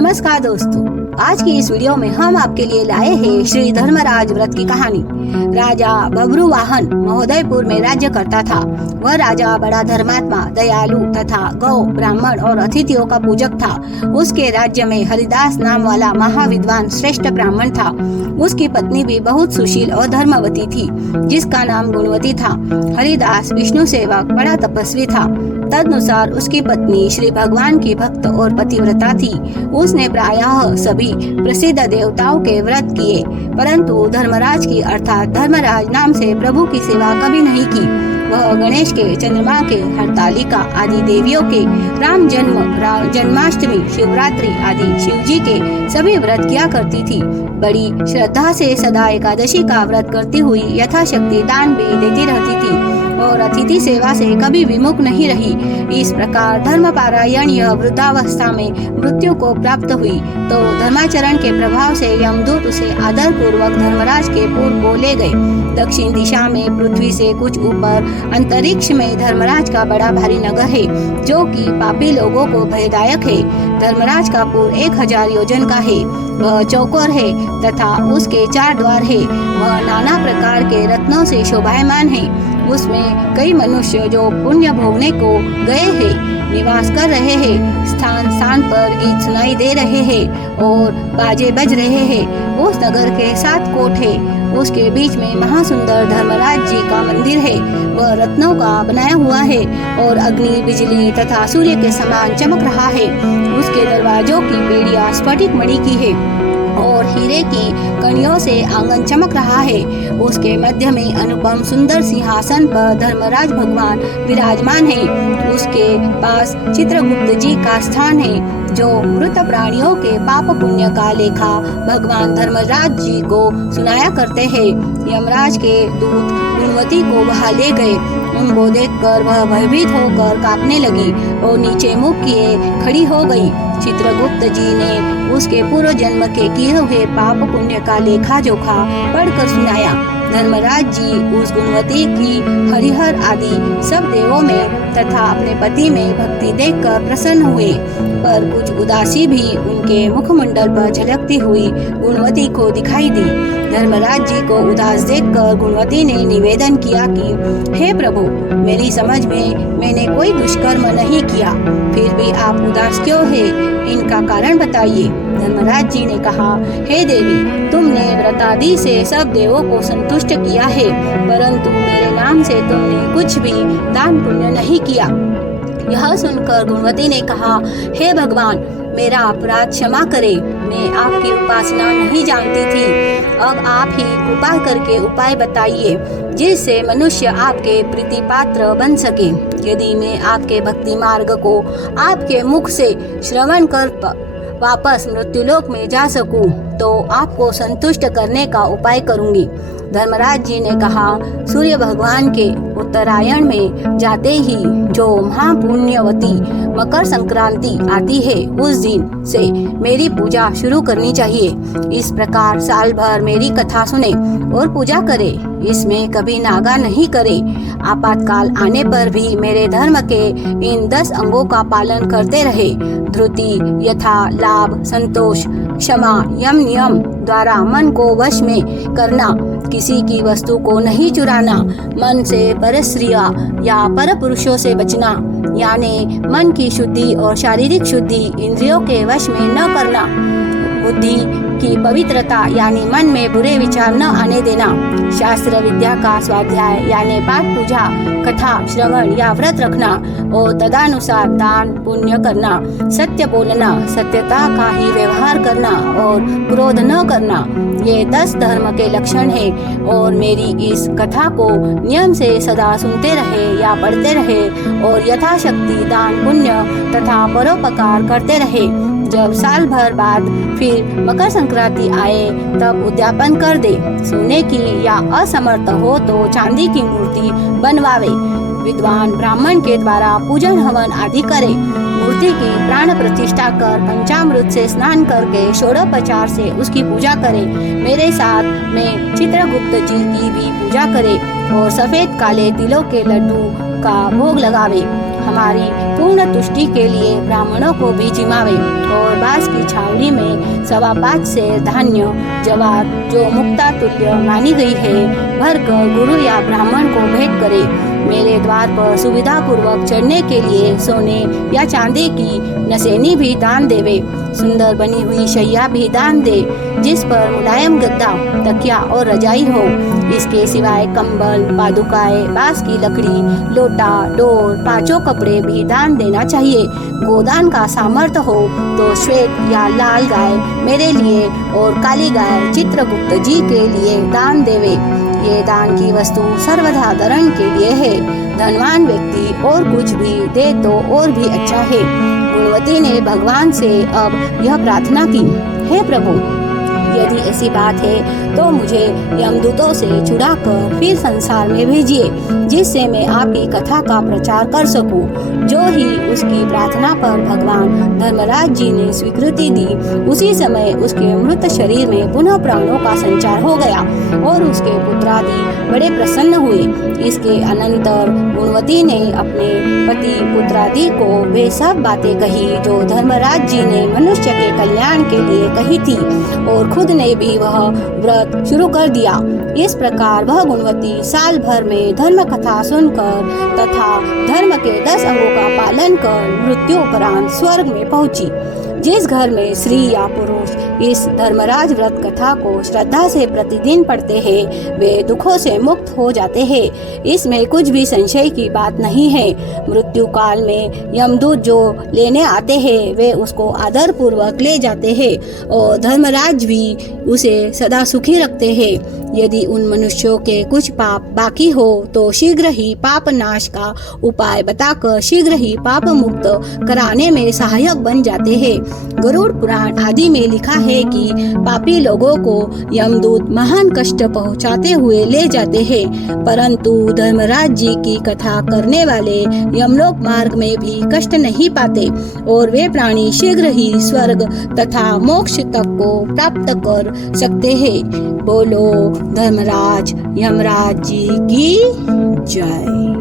नमस्कार दोस्तों, आज की इस वीडियो में हम आपके लिए लाए हैं श्री धर्मराज व्रत की कहानी। राजा बभ्रुवाहन महोदयपुर में राज्य करता था। वह राजा बड़ा धर्मात्मा, दयालु तथा गौ, ब्राह्मण और अतिथियों का पूजक था। उसके राज्य में हरिदास नाम वाला महाविद्वान श्रेष्ठ ब्राह्मण था। उसकी पत्नी भी बहुत सुशील और धर्मवती थी, जिसका नाम गुणवती था। हरिदास विष्णु सेवक बड़ा तपस्वी था। तदनुसार उसकी पत्नी श्री भगवान की भक्त और पतिव्रता थी। उसने प्रायः सभी प्रसिद्ध देवताओं के व्रत किए, परंतु धर्मराज की अर्थात धर्मराज नाम से प्रभु की सेवा कभी नहीं की। वह गणेश के, चंद्रमा के, हरतालिका आदि देवियों के, राम जन्माष्टमी, शिवरात्रि आदि शिवजी के सभी व्रत किया करती थी। बड़ी श्रद्धा से सदा एकादशी का व्रत करती हुई यथाशक्ति दान भी देती रहती थी और अतिथि सेवा से कभी विमुख नहीं रही। इस प्रकार धर्मपारायण यह वृद्धावस्था में मृत्यु को प्राप्त हुई तो धर्माचरण के प्रभाव से यमदूत उसे आदर पूर्वक धर्मराज के पुर को ले गए। दक्षिण दिशा में पृथ्वी से कुछ ऊपर अंतरिक्ष में धर्मराज का बड़ा भारी नगर है, जो कि पापी लोगों को भयदायक है। धर्मराज का पुर 1000 योजन का है। वह चौकोर है तथा उसके 4 द्वार है। वह नाना प्रकार के रत्नों से शोभायमान है। उसमें कई मनुष्य जो पुण्य भोगने को गए हैं निवास कर रहे हैं। स्थान स्थान पर गीत सुनाई दे रहे हैं और बाजे बज रहे हैं। उस नगर के 7 कोट है। उसके बीच में महासुंदर धर्मराज जी का मंदिर है। वह रत्नों का बनाया हुआ है और अग्नि, बिजली तथा सूर्य के समान चमक रहा है। उसके दरवाजों की बेड़ियां स्फटिक मणि की है और हीरे की कणियों से आंगन चमक रहा है। उसके मध्य में अनुपम सुंदर सिंहासन पर धर्मराज भगवान विराजमान है। उसके पास चित्रगुप्त जी का स्थान है, जो मृत प्राणियों के पाप पुण्य का लेखा भगवान धर्मराज जी को सुनाया करते हैं। यमराज के दूत गुणवती को वहां ले गए। उनको देखकर वह भयभीत होकर कांपने लगी और नीचे मुख किए खड़ी हो गई। चित्रगुप्त जी ने उसके पूर्व जन्म के किए हुए पाप पुण्य का लेखा जोखा पढ़कर सुनाया। धर्मराज जी उस गुणवती की हरिहर आदि सब देवों में तथा अपने पति में भक्ति देखकर प्रसन्न हुए, पर कुछ उदासी भी उनके मुखमंडल पर झलकती हुई गुणवती को दिखाई दी। धर्मराज जी को उदास देखकर गुणवती ने निवेदन किया कि हे प्रभु, मेरी समझ में मैंने कोई दुष्कर्म नहीं किया, फिर भी आप उदास क्यों है? इनका कारण बताइए। धर्मराज जी ने कहा, हे देवी, तुमने व्रतादि से सब देवों को संतुष्ट किया है, परंतु मेरे नाम से तुमने कुछ भी दान पुण्य नहीं किया। यह सुनकर गुणवती ने कहा, हे भगवान, मेरा अपराध क्षमा करे। मैं आपकी उपासना नहीं जानती थी। अब आप ही कृपा करके उपाय बताइए, जिससे मनुष्य आपके प्रीति पात्र बन सके। यदि मैं आपके भक्ति मार्ग को आपके मुख से श्रवण कर वापस मृत्युलोक में जा सकूं, तो आपको संतुष्ट करने का उपाय करूंगी। धर्मराज जी ने कहा, सूर्य भगवान के उत्तरायण में जाते ही जो महापुण्यवती मकर संक्रांति आती है, उस दिन से मेरी पूजा शुरू करनी चाहिए। इस प्रकार साल भर मेरी कथा सुने और पूजा करे। इसमें कभी नागा नहीं करे। आपातकाल आने पर भी मेरे धर्म के इन 10 अंगों का पालन करते रहे। धृति, यथा, लाभ, संतोष, क्षमा, यम नियम द्वारा मन को वश में करना, किसी की वस्तु को नहीं चुराना, मन से परस्त्रियां या पर पुरुषों से बचना, यानी मन की शुद्धि और शारीरिक शुद्धि इंद्रियों के वश में न करना, बुद्धि की पवित्रता यानी मन में बुरे विचार न आने देना, शास्त्र विद्या का स्वाध्याय यानी पाठ पूजा, कथा श्रवण या व्रत रखना और तदानुसार दान पुण्य करना, सत्य बोलना, सत्यता का ही व्यवहार करना और क्रोध न करना, ये 10 धर्म के लक्षण हैं। और मेरी इस कथा को नियम से सदा सुनते रहे या पढ़ते रहे और यथाशक्ति दान पुण्य तथा परोपकार करते रहे। जब साल भर बाद फिर मकर संक्रांति आए तब उद्यापन कर दे। सोने की या असमर्थ हो तो चांदी की मूर्ति बनवावे। विद्वान ब्राह्मण के द्वारा पूजन हवन आदि करे। मूर्ति की प्राण प्रतिष्ठा कर पंचामृत से स्नान करके षोडोपचार से उसकी पूजा करे। मेरे साथ में चित्रगुप्त जी की भी पूजा करे और सफेद काले तिलों के लड्डू का भोग लगावे। हमारी पूर्ण तुष्टि के लिए ब्राह्मणों को भी जिमावे और बास की छावनी में 5.25 सेर धान्य जवाब जो मुक्ता तुल्य मानी गई है भरकर गुरु या ब्राह्मण को भेंट करे। मेरे द्वार पर सुविधा पूर्वक चढ़ने के लिए सोने या चांदी की नसेनी भी दान देवे। सुंदर बनी हुई शैया भी दान दे जिस पर मुलायम गद्दा, तकिया और रजाई हो। इसके सिवाय कंबल, पादुकाएं, बांस की लकड़ी, लोटा, डोर, 5 कपड़े भी दान देना चाहिए। गोदान का सामर्थ्य हो तो श्वेत या लाल गाय मेरे लिए और काली गाय चित्रगुप्त जी के लिए दान देवे। ये दान की वस्तु सर्वधा धरण के लिए है। धनवान व्यक्ति और कुछ भी दे तो और भी अच्छा है। गुणवती ने भगवान से अब यह प्रार्थना की, हे प्रभु, यदि ऐसी बात है तो मुझे यमदूतों से छुड़ाकर फिर संसार में भेजिए जिससे मैं आपकी कथा का प्रचार कर सकूं। जो ही उसकी प्रार्थना पर भगवान धर्मराज जी ने स्वीकृति दी, उसी समय उसके मृत शरीर में पुनः प्राणों का संचार हो गया और उसके पुत्रादि बड़े प्रसन्न हुए। इसके अनंतर गुणवती ने अपने पति पुत्रादि को वे सब बातें कही जो धर्मराज जी ने मनुष्य के कल्याण के लिए कही थी और खुद ने भी वह व्रत शुरू कर दिया। इस प्रकार वह गुणवती साल भर में धर्म कथा सुनकर तथा धर्म के 10 अंगों का पालन कर मृत्यु उपरांत स्वर्ग में पहुंची। जिस घर में स्त्री या पुरुष इस धर्मराज व्रत कथा को श्रद्धा से प्रतिदिन पढ़ते हैं वे दुखों से मुक्त हो जाते हैं। इसमें कुछ भी संशय की बात नहीं है। मृत्यु काल में यमदूत जो लेने आते हैं वे उसको आदर पूर्वक ले जाते हैं और धर्मराज भी उसे सदा सुखी रखते हैं। यदि उन मनुष्यों के कुछ पाप बाकी हो तो शीघ्र ही पाप नाश का उपाय बताकर शीघ्र ही पाप मुक्त कराने में सहायक बन जाते हैं। गरुड़ पुराण आदि में लिखा है कि पापी लोगों को यमदूत महान कष्ट पहुंचाते हुए ले जाते हैं, परंतु धर्मराज जी की कथा करने वाले यमलोक मार्ग में भी कष्ट नहीं पाते और वे प्राणी शीघ्र ही स्वर्ग तथा मोक्ष तक को प्राप्त कर सकते हैं। बोलो धर्मराज यमराज जी की जय।